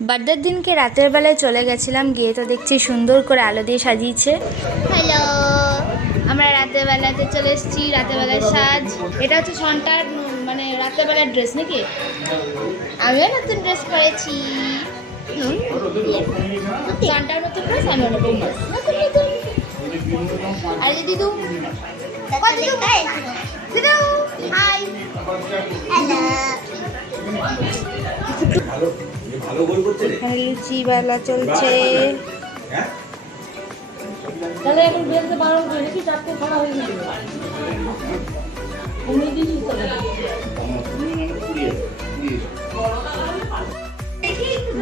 বার্থডের দিনকে রাতের বেলায় চলে গেছিলাম, গিয়ে তো দেখছি সুন্দর করে আলো দিয়ে সাজিয়েছে। হ্যালো, আমরা রাতের বেলাতে চলে এসেছি। রাতের বেলায় সাজ, এটা হচ্ছে সন্টার মানে রাতের বেলার ড্রেস নাকি? আমিও নতুন ড্রেস পরেছি। সন্টার নতুন ড্রেস, আমিও নতুন ড্রেস। আর এই দিদু, দিদু হাই, হ্যালো। এখানে লুচি বেলা চলছে। তাহলে এখন বেলতে বারণ করে নাকি চারটে খাওয়া হয়ে যাবে।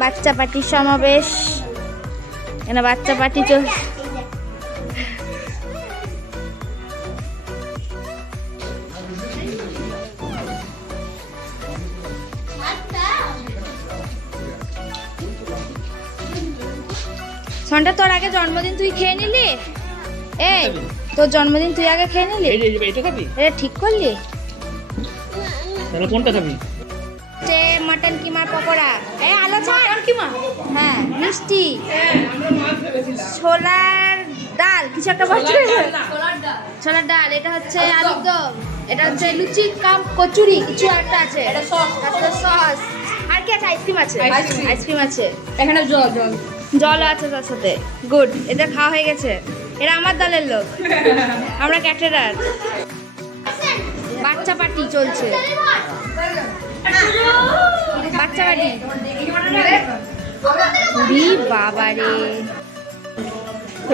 বাচ্চা পার্টির সমাবেশ, এখানে বাচ্চা পার্টি চলছে। সন্টা, তোর আগে জন্মদিন তুই খেয়ে নিলি? এই তোর জন্মদিন তুই আগে খেয়ে নিলি? এটা খাবি? এটা ঠিক করলি? তাহলে কোনটা খাবি? মটন কিমার পকোড়া, আলো ছাড় কিমা, হ্যাঁ মিষ্টি, ছোলার ডাল, কিছু একটা বলছে, ছোলার ডাল। এটা হচ্ছে আলুর দম, এটা হচ্ছে লুচি কাম কচুরি, কিছু একটা আছে, সস। আর কি আছে? আইসক্রিম আছে, আইসক্রিম আছে, এখানে জল জলও আছে তার সাথে। গুড, এটা খাওয়া হয়ে গেছে। এরা আমার দলের লোক, আমরা ক্যাটারার। বাচ্চা পার্টি চলছে, বাচ্চা পার্টি। বাবা রে,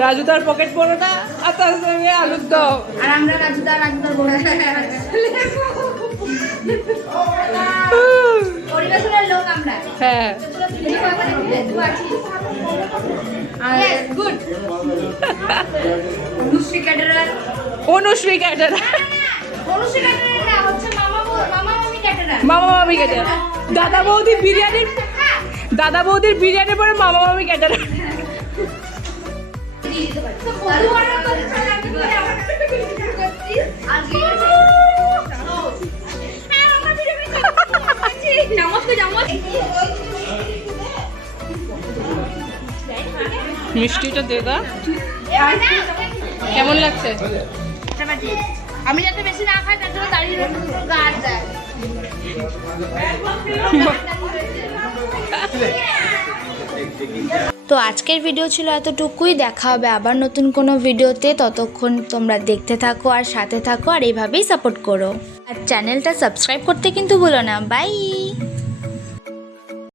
রাজুদার পকেট পরোটা আর তার সঙ্গে আলুর দম। আর আমরা রাজুদার পরিবেশনের লোক আমরা। হ্যাঁ, good. Anushree caterer, Anushree caterer, Anushree caterer না, হচ্ছে মামা মামি ক্যাটারার। মামা মামি ক্যাটারার। দাদা বৌদির বিরিয়ানির পরে মামা মামি ক্যাটারার। মিষ্টিটা দে দা, কেমন লাগছে? আমি যাতে বেশি না খাই তার জন্য দাঁড়িয়ে গাছ যায়। তো আজকের ভিডিও ছিল এতটুকুই। দেখা হবে আবার নতুন কোনো ভিডিওতে। ততক্ষণ তোমরা দেখতে থাকো আর সাথে থাকো, আর এইভাবেই সাপোর্ট করো। আর চ্যানেলটা সাবস্ক্রাইব করতে কিন্তু ভুলো না। বাই।